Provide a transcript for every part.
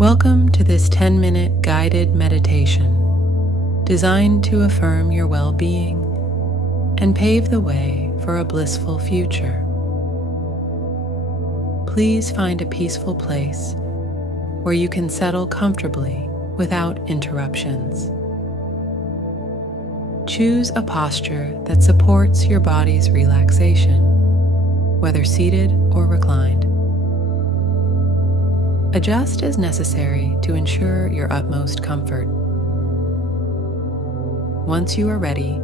Welcome to this 10-minute guided meditation designed to affirm your well-being and pave the way for a blissful future. Please find a peaceful place where you can settle comfortably without interruptions. Choose a posture that supports your body's relaxation, whether seated or reclined. Adjust as necessary to ensure your utmost comfort. Once you are ready,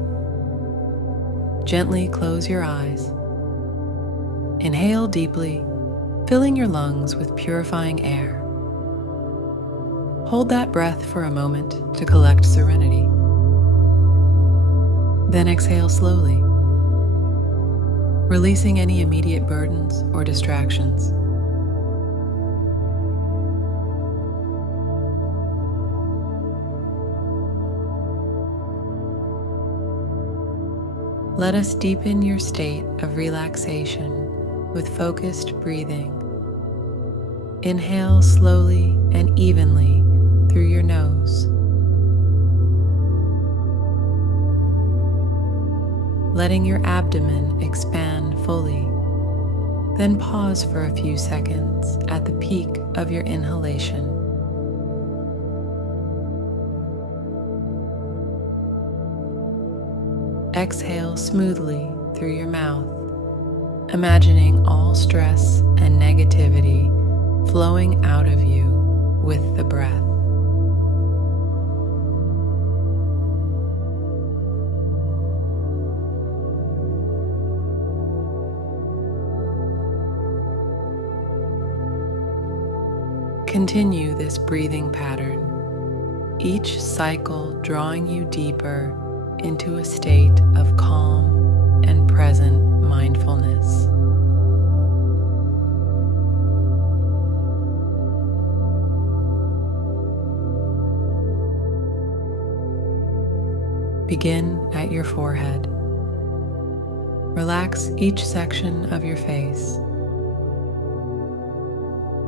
gently close your eyes. Inhale deeply, filling your lungs with purifying air. Hold that breath for a moment to collect serenity. Then exhale slowly, releasing any immediate burdens or distractions. Let us deepen your state of relaxation with focused breathing. Inhale slowly and evenly through your nose. Letting your abdomen expand fully. Then pause for a few seconds at the peak of your inhalation. Exhale smoothly through your mouth, imagining all stress and negativity flowing out of you with the breath. Continue this breathing pattern, each cycle drawing you deeper into a state of calm and present mindfulness. Begin at your forehead. Relax each section of your face,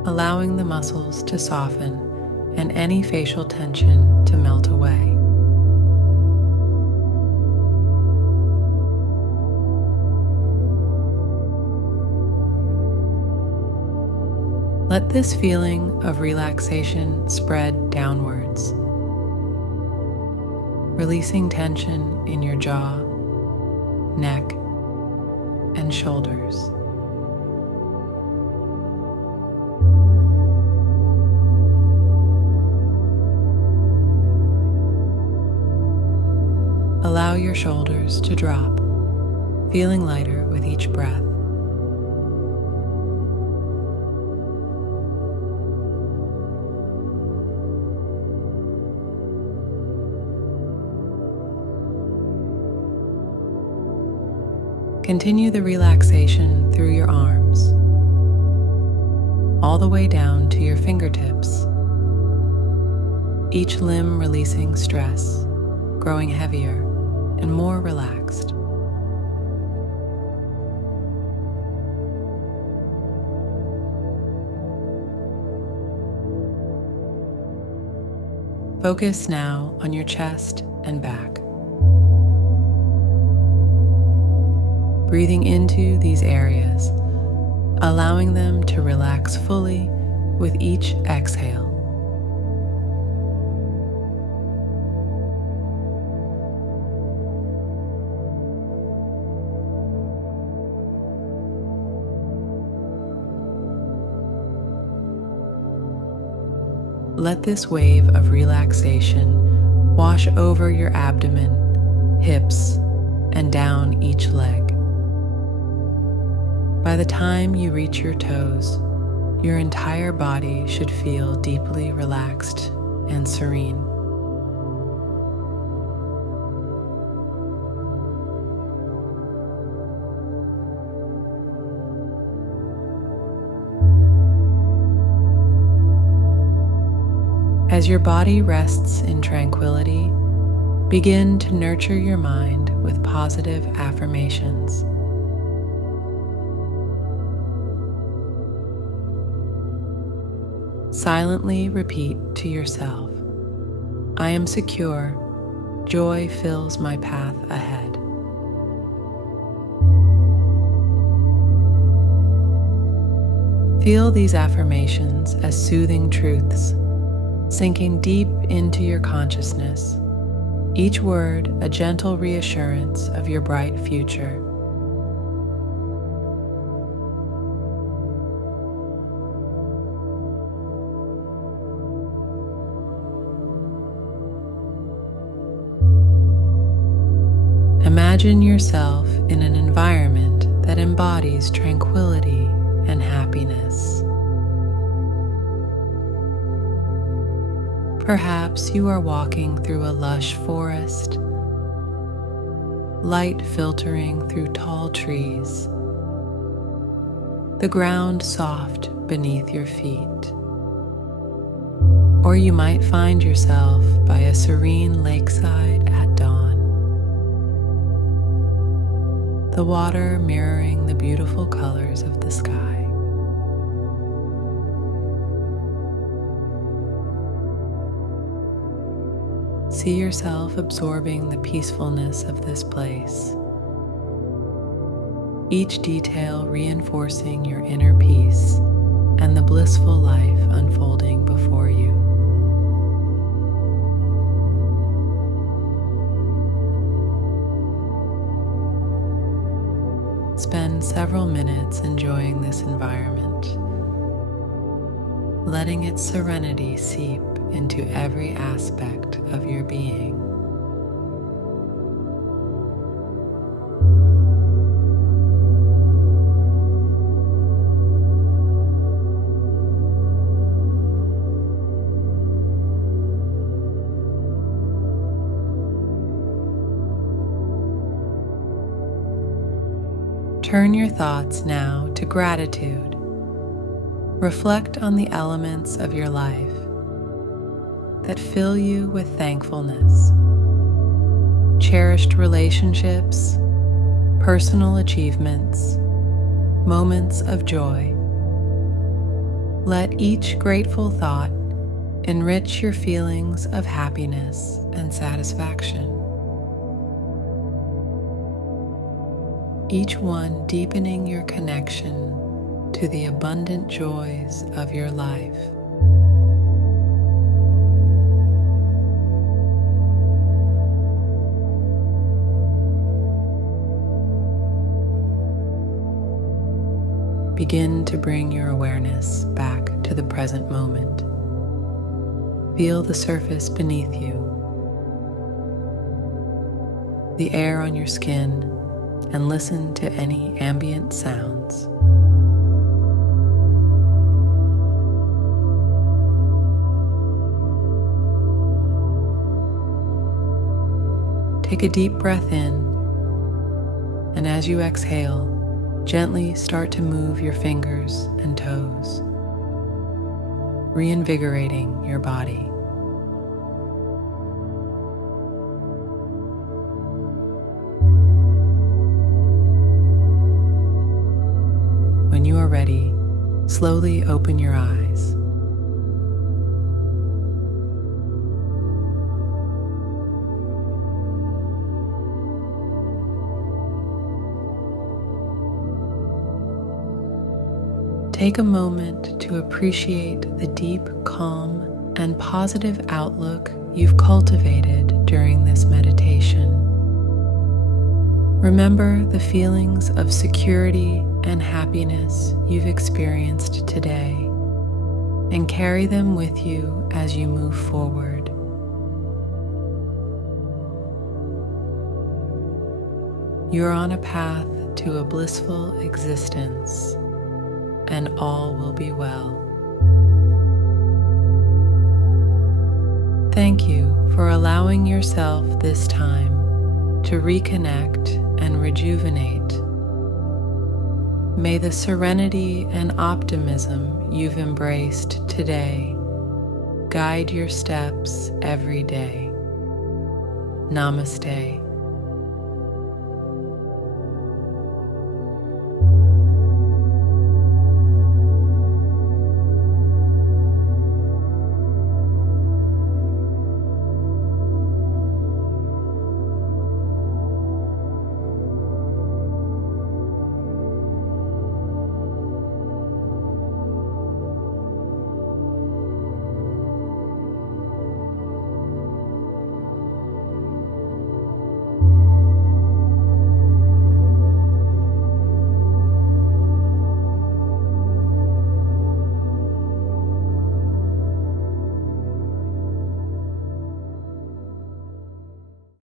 allowing the muscles to soften and any facial tension to melt away. Let this feeling of relaxation spread downwards, releasing tension in your jaw, neck, and shoulders. Allow your shoulders to drop, feeling lighter with each breath. Continue the relaxation through your arms, all the way down to your fingertips, each limb releasing stress, growing heavier and more relaxed. Focus now on your chest and back. Breathing into these areas, allowing them to relax fully with each exhale. Let this wave of relaxation wash over your abdomen, hips, and down each leg. By the time you reach your toes, your entire body should feel deeply relaxed and serene. As your body rests in tranquility, begin to nurture your mind with positive affirmations. Silently repeat to yourself, "I am secure. Joy fills my path ahead." Feel these affirmations as soothing truths, sinking deep into your consciousness, each word a gentle reassurance of your bright future. Imagine yourself in an environment that embodies tranquility and happiness. Perhaps you are walking through a lush forest, light filtering through tall trees, the ground soft beneath your feet. Or you might find yourself by a serene lakeside at dawn, the water mirroring the beautiful colors of the sky. See yourself absorbing the peacefulness of this place, each detail reinforcing your inner peace and the blissful life unfolding before you. Spend several minutes enjoying this environment, letting its serenity seep into every aspect of your being. Turn your thoughts now to gratitude. Reflect on the elements of your life that fill you with thankfulness. Cherished relationships, personal achievements, moments of joy. Let each grateful thought enrich your feelings of happiness and satisfaction. Each one deepening your connection to the abundant joys of your life. Begin to bring your awareness back to the present moment. Feel the surface beneath you, the air on your skin, and listen to any ambient sounds. Take a deep breath in, and as you exhale, gently start to move your fingers and toes, reinvigorating your body. When you are ready, slowly open your eyes. Take a moment to appreciate the deep calm and positive outlook you've cultivated during this meditation. Remember the feelings of security and happiness you've experienced today, and carry them with you as you move forward. You're on a path to a blissful existence, and all will be well. Thank you for allowing yourself this time to reconnect and rejuvenate. May the serenity and optimism you've embraced today guide your steps every day. Namaste.